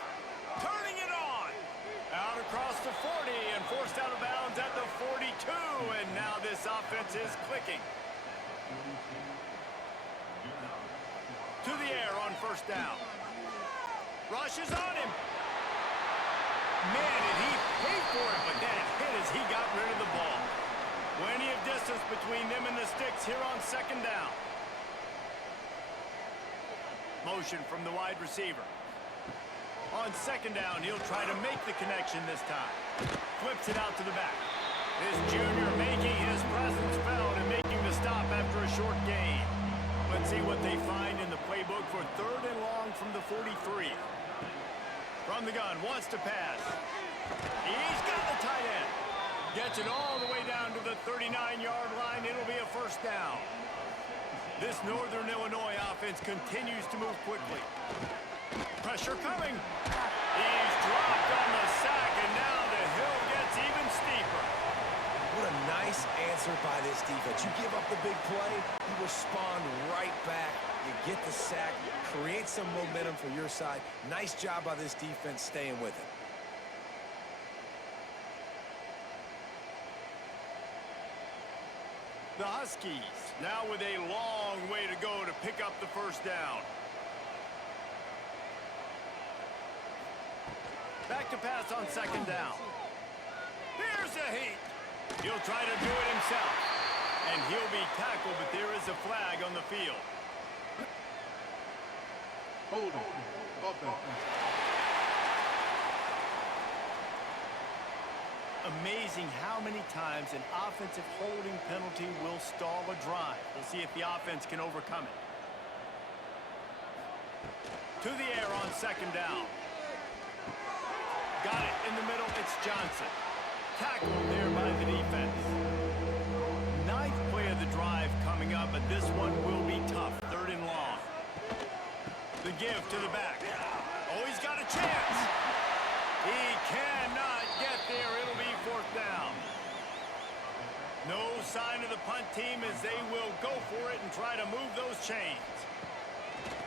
Turning it on. Out across the 40 and forced out of bounds at the 42. And now this offense is clicking. To the air on first down. Rushes on him. Man, did he pay for it, but that hit as he got rid of the ball. Plenty of distance between them and the sticks here on 2nd down. Motion from the wide receiver. On 2nd down, he'll try to make the connection this time. Flips it out to the back. This junior making his presence felt and making the stop after a short gain. Let's see what they find in the playbook for 3rd and long from the 43. From the gun, wants to pass. He's got the tight end. Gets it all the way down to the 39-yard line. It'll be a first down. This Northern Illinois offense continues to move quickly. Pressure coming. He's dropped on the sack, and now the hill gets even steeper. What a nice answer by this defense. You give up the big play, you respond right back. You get the sack, create some momentum for your side. Nice job by this defense staying with it. The Huskies now with a long way to go to pick up the first down. Back to pass on 2nd down. Here's a heat. He'll try to do it himself. And he'll be tackled, but there is a flag on the field. Hold on. Offense. Amazing how many times an offensive holding penalty will stall a drive. We'll see if the offense can overcome it. To the air on 2nd down. Got it in the middle. It's Johnson. Tackled there by the defense. 9th play of the drive coming up, but this one will be tough. 3rd and long. The give to the back. Oh, he's got a chance. He cannot get there. It'll be 4th down. No sign of the punt team as they will go for it and try to move those chains.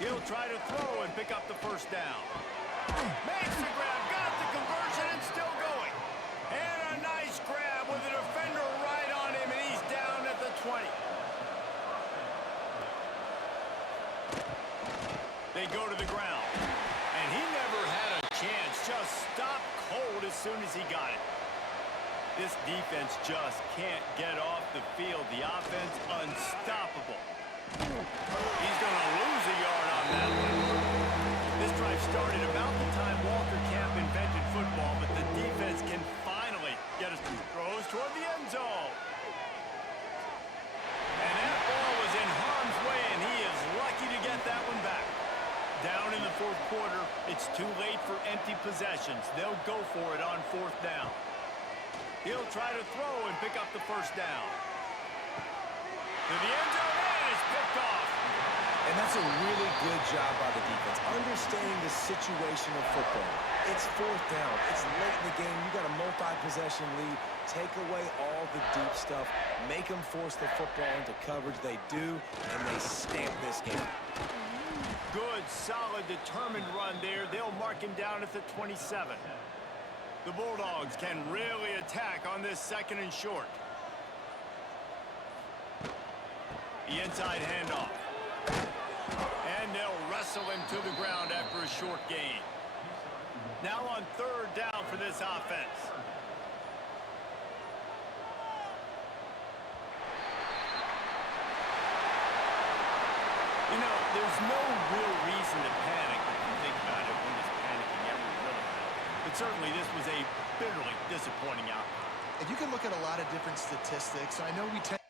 He'll try to throw and pick up the first down. Makes the grab, got the conversion, and still going. And a nice grab with a defender right on him, and he's down at the 20. They go to the ground. And he never had a chance, just stopped cold as soon as he got it. This defense just can't get off the field. The offense unstoppable. He's going to lose a yard on that one. This drive started about the time Walter Camp invented football, but the defense can finally get us throws toward the end zone. And that ball was in harm's way, and he is lucky to get that one back. Down in the 4th quarter, it's too late for empty possessions. They'll go for it on 4th down. He'll try to throw and pick up the first down. To the end zone, and it's picked off. And that's a really good job by the defense, understanding the situation of football. It's 4th down. It's late in the game. You got a multi-possession lead. Take away all the deep stuff. Make them force the football into coverage. They do, and they stamp this game. Good, solid, determined run there. They'll mark him down at the 27. The Bulldogs can really attack on this 2nd and short. The inside handoff. And they'll wrestle him to the ground after a short gain. Now on 3rd down for this offense. You know, there's no real reason to panic if you think about it when this panicking ever really happened. But certainly this was a bitterly disappointing outcome. And you can look at a lot of different statistics. I know we tend